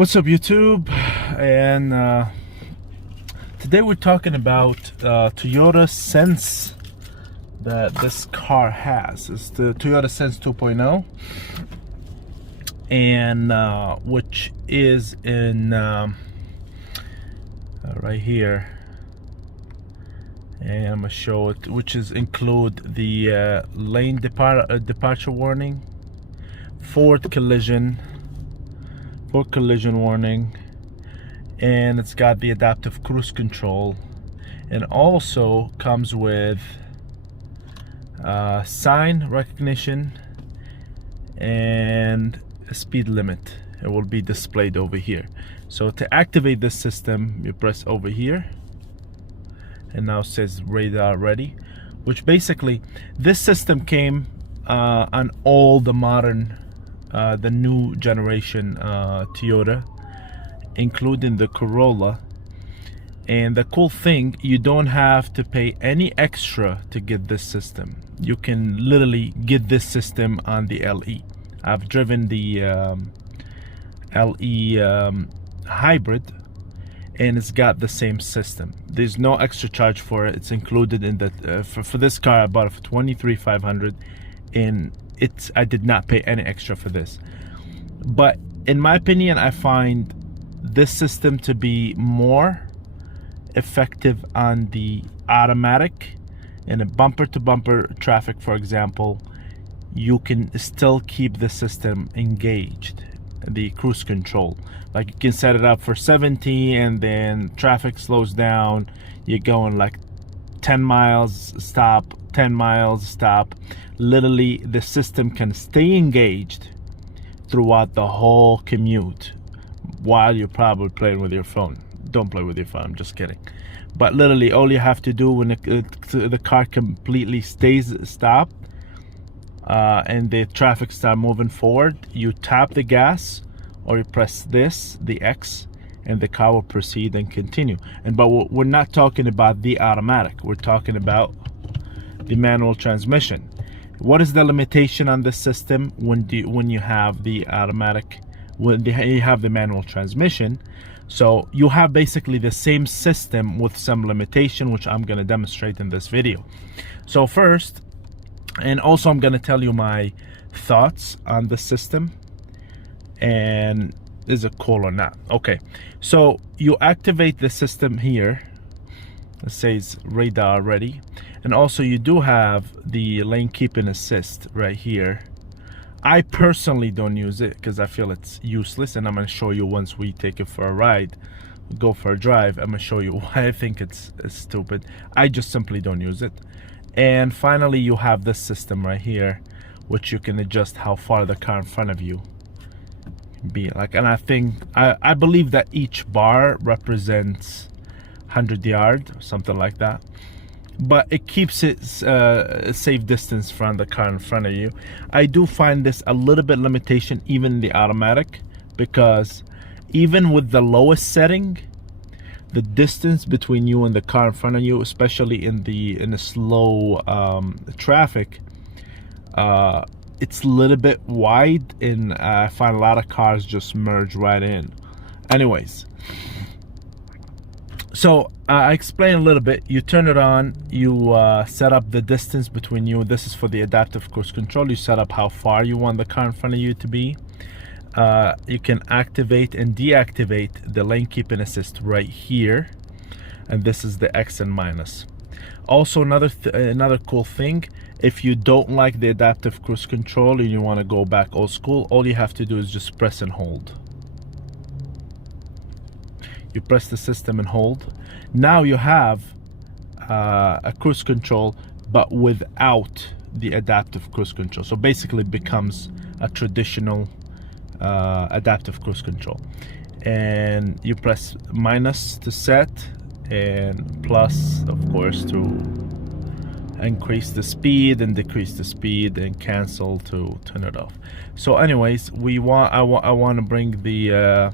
What's up, YouTube? And today we're talking about Toyota Sense that this car has. It's the Toyota Sense 2.0, and which is in right here. And I'm gonna show it, which is include the lane departure warning, forward collision warning, and it's got the adaptive cruise control, and also comes with sign recognition and a speed limit. It will be displayed over here. So to activate this system, you press over here, and now it says radar ready, which basically this system came on all the modern the new generation Toyota, including the Corolla. And the cool thing, you don't have to pay any extra to get this system. You can literally get this system on the LE. I've driven the LE hybrid, and it's got the same system. There's no extra charge for it. It's included in the for this car. I bought it for $23,500, and I did not pay any extra for this. But in my opinion, I find this system to be more effective on the automatic. In a bumper to bumper traffic, for example, you can still keep the system engaged, the cruise control. Like, you can set it up for 70, and then traffic slows down, you're going like 10 miles stop, 10 miles stop. Literally, the system can stay engaged throughout the whole commute while you're probably playing with your phone. Don't play with your phone, I'm just kidding. But literally, all you have to do when the car completely stays stopped and the traffic start moving forward, you tap the gas, or you press this, the X, and the car will proceed and continue. But we're not talking about the automatic. We're talking about the manual transmission. What is the limitation on the system when you have the automatic, when you have the manual transmission? So you have basically the same system with some limitation, which I'm going to demonstrate in this video. So first, and also I'm going to tell you my thoughts on the system, and is it cool or not. Okay, so you activate the system here. It says radar ready, and also you do have the lane keeping assist right here. I personally don't use it because I feel it's useless, and I'm going to show you once we take it for a ride, go for a drive. I'm going to show you why I think it's stupid. I just simply don't use it. And finally, you have this system right here, which you can adjust how far the car in front of you be. Like, and I believe that each bar represents 100 yards or something like that, but it keeps it a safe distance from the car in front of you. I do find this a little bit limitation even in the automatic, because even with the lowest setting, the distance between you and the car in front of you, especially in the slow traffic, it's a little bit wide, and I find a lot of cars just merge right in. Anyways, so I explain a little bit. You turn it on, you set up the distance between you. This is for the adaptive cruise control. You set up how far you want the car in front of you to be. You can activate and deactivate the lane keeping assist right here, and this is the X and minus. Also, another cool thing, if you don't like the adaptive cruise control and you want to go back old school, all you have to do is just press and hold. You press the system and hold. Now you have a cruise control, but without the adaptive cruise control. So basically it becomes a traditional adaptive cruise control. And you press minus to set, and plus, of course, to increase the speed, and decrease the speed, and cancel to turn it off. So anyways, I want to bring the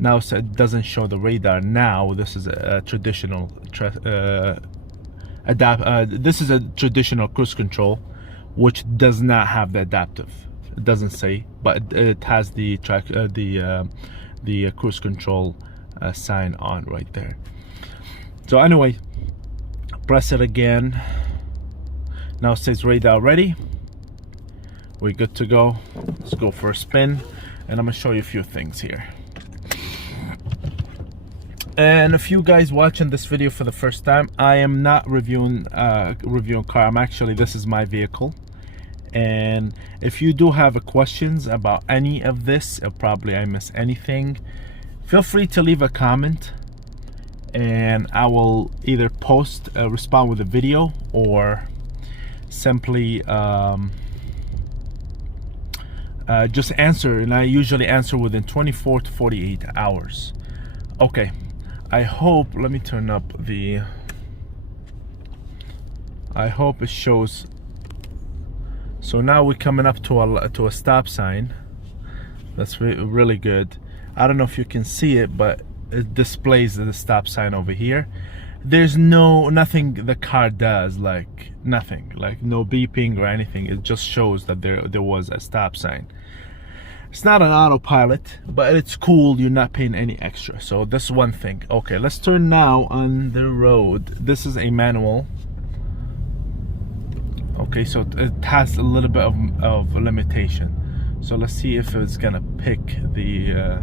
now, so it doesn't show the radar now. This is a traditional this is a traditional cruise control, which does not have the adaptive. It doesn't say, but it has the the cruise control sign on right there. So anyway, press it again. Now it says radar ready. We're good to go. Let's go for a spin, and I'm gonna show you a few things here. And if you guys watching this video for the first time, I am not reviewing car. I'm actually, this is my vehicle. And if you do have questions about any of this, or probably I miss anything, feel free to leave a comment, and I will either respond with a video, or simply just answer. And I usually answer within 24 to 48 hours. Okay, I hope, let me turn up the, I hope it shows. So now we're coming up to a stop sign. That's really good. I don't know if you can see it, but it displays the stop sign over here. There's nothing the car does, like nothing, like no beeping or anything. It just shows that there was a stop sign. It's not an autopilot, but it's cool. You're not paying any extra. So that's one thing. Okay, let's turn now on the road. This is a manual. Okay, so it has a little bit of limitation. So let's see if it's gonna pick the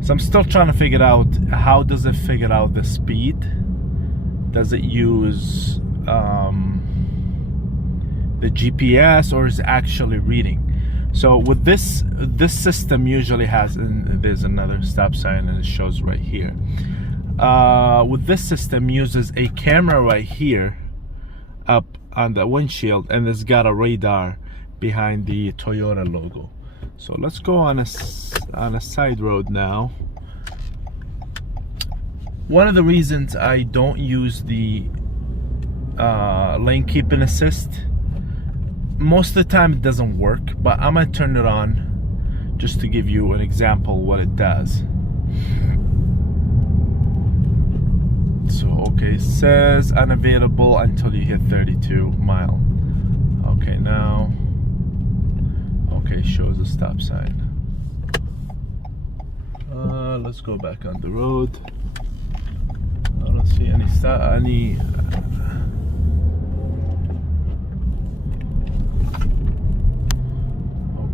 so I'm still trying to figure out, how does it figure out the speed? Does it use the GPS, or is it actually reading? So with this system usually has, and there's another stop sign and it shows right here. With this system, uses a camera right here up on the windshield, and it's got a radar behind the Toyota logo. So let's go on a side road now. One of the reasons I don't use the lane keeping assist, most of the time it doesn't work, but I'm gonna turn it on just to give you an example what it does. So okay, it says unavailable until you hit 32 mile. Okay, now okay, shows a stop sign. Let's go back on the road. I don't see any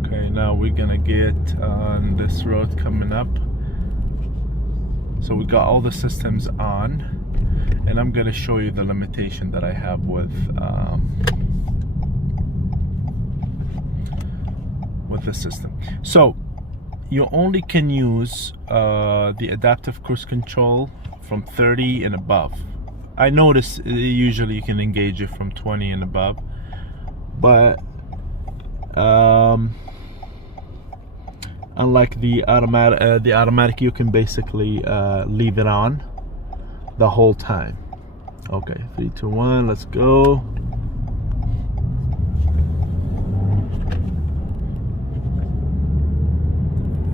okay, now we're gonna get on this road coming up. So we got all the systems on, and I'm gonna show you the limitation that I have with the system. So you only can use the adaptive cruise control from 30 and above. I notice usually you can engage it from 20 and above, but unlike the automatic, you can basically leave it on the whole time. Okay, 3, 2, 1, let's go.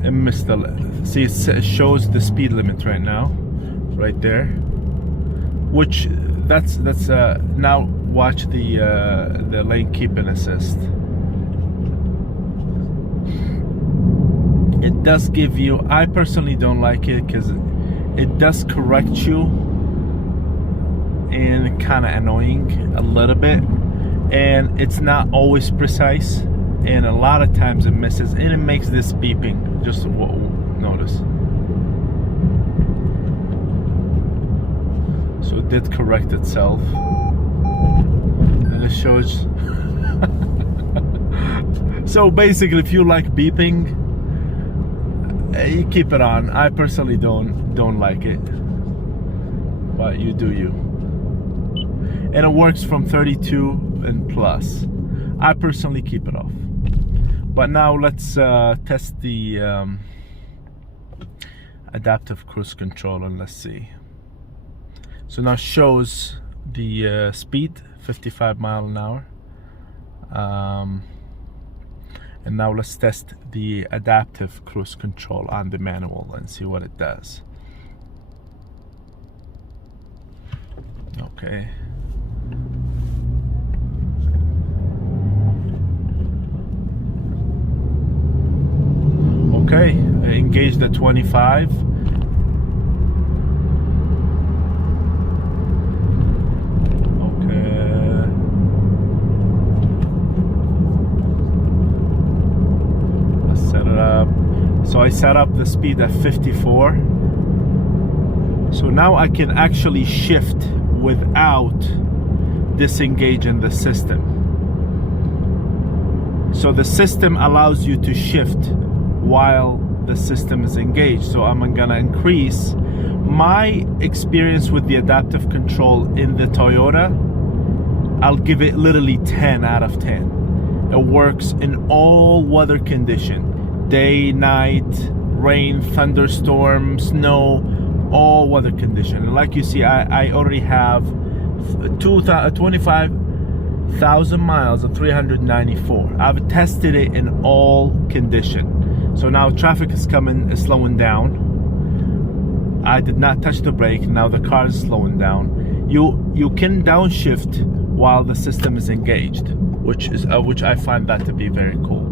And missed the, see, it shows the speed limit right now, right there. Which that's now watch the lane keeping assist. It does give you, I personally don't like it because it does correct you, and kind of annoying a little bit, and it's not always precise, and a lot of times it misses, and it makes this beeping. Just notice. So it did correct itself, and it shows. So basically, if you like beeping, you keep it on. I personally don't like it, but you do you. And it works from 32 and plus. I personally keep it off. But now let's test the adaptive cruise control, and let's see. So now shows the speed, 55 mile an hour. And now let's test the adaptive cruise control on the manual and see what it does. Okay. Okay, engage the 25. Okay. Let's set it up. So I set up the speed at 54. So now I can actually shift without disengaging the system. So the system allows you to shift while the system is engaged. So I'm gonna increase my experience with the adaptive control in the Toyota. I'll give it literally 10 out of 10. It works in all weather condition, day, night, rain, thunderstorm, snow, all weather condition. And like you see, I already have 25,000 miles of 394. I've tested it in all condition. So now traffic is slowing down. I did not touch the brake. Now the car is slowing down. You can downshift while the system is engaged, which I find that to be very cool.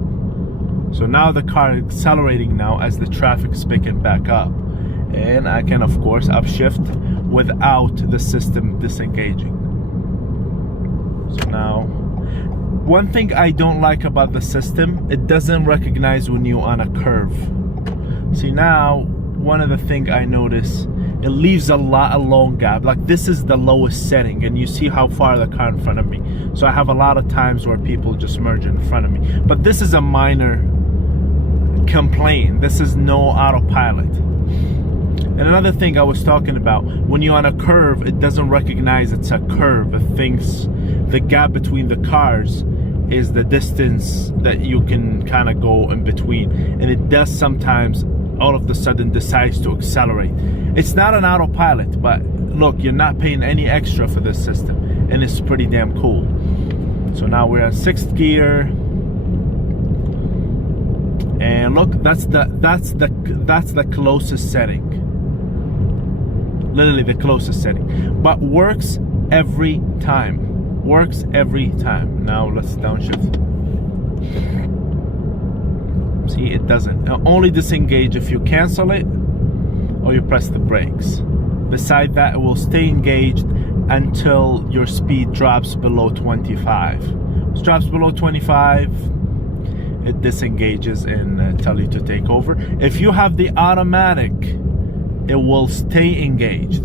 So now the car is accelerating now as the traffic is picking back up. And I can, of course, upshift without the system disengaging. So now, one thing I don't like about the system, it doesn't recognize when you're on a curve. See, now, one of the things I notice, it leaves a long gap. Like this is the lowest setting, and you see how far the car in front of me. So I have a lot of times where people just merge in front of me. But this is a minor complaint. This is no autopilot. And another thing I was talking about, when you're on a curve, it doesn't recognize it's a curve. It thinks the gap between the cars is the distance that you can kind of go in between. And it does sometimes all of a sudden decides to accelerate. It's not an autopilot, but look, you're not paying any extra for this system, and it's pretty damn cool. So now we're in 6th gear. And look, that's the closest setting. Literally the closest setting, but works every time. Works every time. Now let's downshift. See, it doesn't. It'll only disengage if you cancel it or you press the brakes. Beside that, it will stay engaged until your speed drops below 25. If it drops below 25, it disengages and tell you to take over. If you have the automatic, it will stay engaged.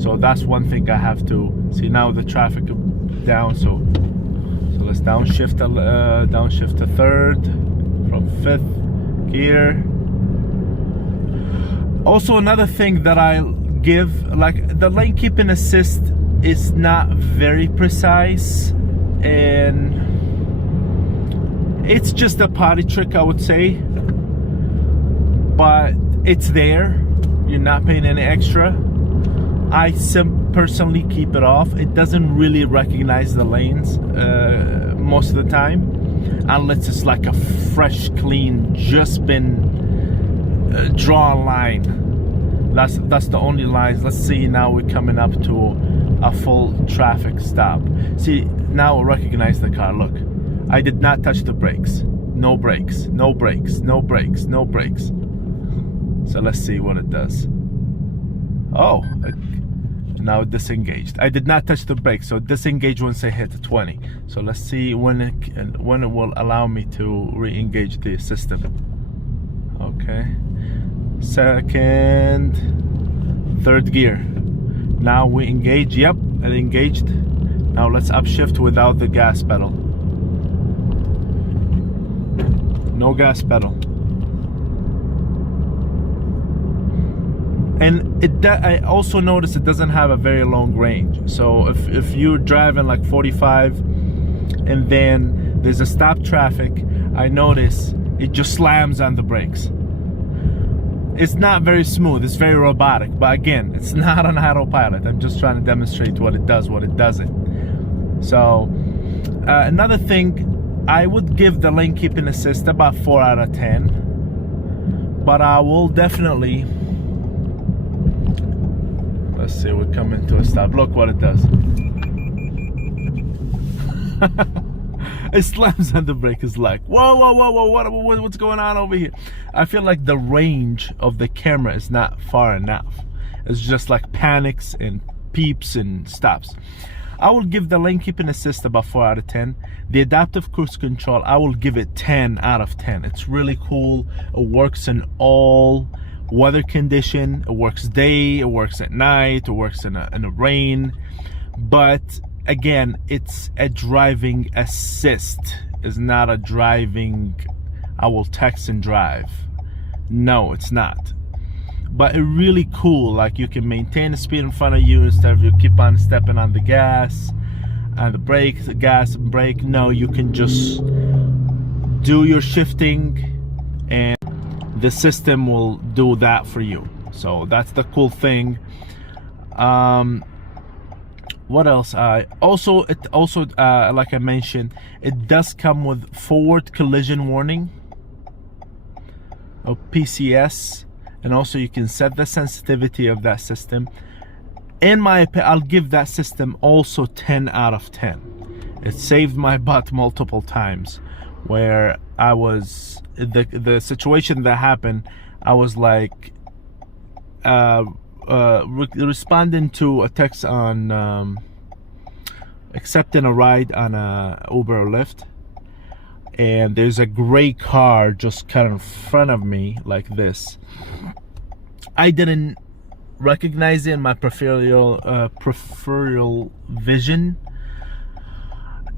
So that's one thing I have to see. Now the traffic down, so let's downshift to 3rd from 5th gear. Also, another thing that I give, like the lane keeping assist is not very precise, and it's just a party trick, I would say, but it's there. You're not paying any extra. I personally keep it off. It doesn't really recognize the lanes most of the time, unless it's like a fresh, clean, just been drawn line. That's the only lines. Let's see, now we're coming up to a full traffic stop. See, now I recognize the car. Look, I did not touch the brakes. No brakes, no brakes, no brakes, no brakes. So let's see what it does. Oh, now it disengaged. I did not touch the brakes, so disengage once I hit 20. So let's see when it will allow me to re-engage the system. Okay, 2nd, 3rd gear. Now we engage. Yep, it engaged. Now let's upshift without the gas pedal. No gas pedal. And I also noticed it doesn't have a very long range. So if you're driving like 45 and then there's a stop traffic, I notice it just slams on the brakes. It's not very smooth, it's very robotic, but again, it's not an autopilot. I'm just trying to demonstrate what it does, what it doesn't. So another thing, I would give the lane keeping assist about 4 out of 10, but I will definitely, let's see, we're coming to a stop. Look what it does. It slams on the brake. It's like, whoa, what's going on over here? I feel like the range of the camera is not far enough. It's just like panics and peeps and stops. I will give the lane keeping assist about 4 out of 10. The adaptive cruise control, I will give it 10 out of 10. It's really cool. It works in all weather condition. It works day, it works at night, it works in the rain. But again, it's a driving assist. It's not a driving, I will text and drive. No, it's not. But it's really cool. Like, you can maintain the speed in front of you instead of you keep on stepping on the gas and the brake, the gas and brake. No, you can just do your shifting and the system will do that for you. So that's the cool thing. What else? It also like I mentioned, it does come with forward collision warning, or PCS. And also you can set the sensitivity of that system. In my opinion, I'll give that system also 10 out of 10. It saved my butt multiple times where I was, the situation that happened, I was like responding to a text on accepting a ride on a Uber or Lyft, and there's a gray car just kind of in front of me like this. I didn't recognize it in my peripheral vision,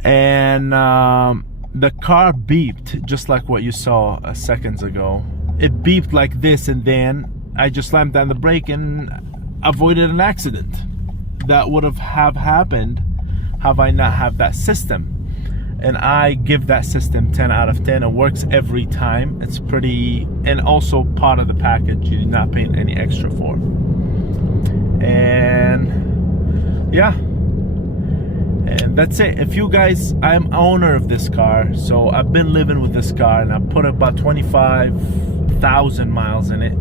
and the car beeped just like what you saw seconds ago. It beeped like this, and then I just slammed down the brake and avoided an accident that would have happened have I not have that system. And I give that system 10 out of 10. It works every time. It's pretty, and also part of the package. You're not paying any extra for. And yeah, and that's it. If you guys, I'm owner of this car, so I've been living with this car, and I put about 25,000 miles in it.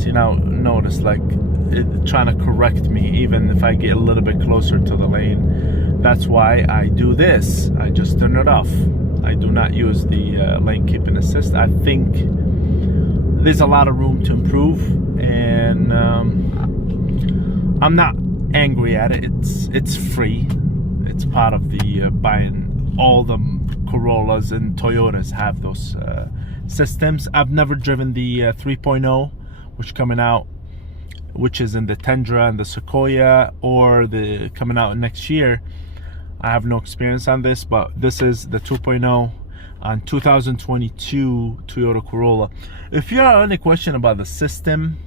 So now notice, like, it trying to correct me even if I get a little bit closer to the lane. That's why I do this. I just turn it off. I do not use the lane keeping assist. I think there's a lot of room to improve, and I'm not angry at it. It's free. It's part of the buying. All the Corollas and Toyotas have those systems. I've never driven the 3.0, which coming out, which is in the Tundra and the Sequoia, or the coming out next year. I have no experience on this, but this is the 2.0 on 2022 Toyota Corolla. If you have any question about the system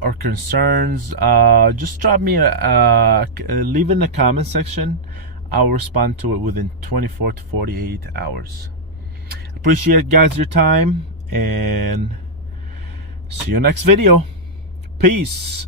or concerns, just drop me leave in the comment section. I'll respond to it within 24 to 48 hours. Appreciate, guys, your time, and see you next video. Peace.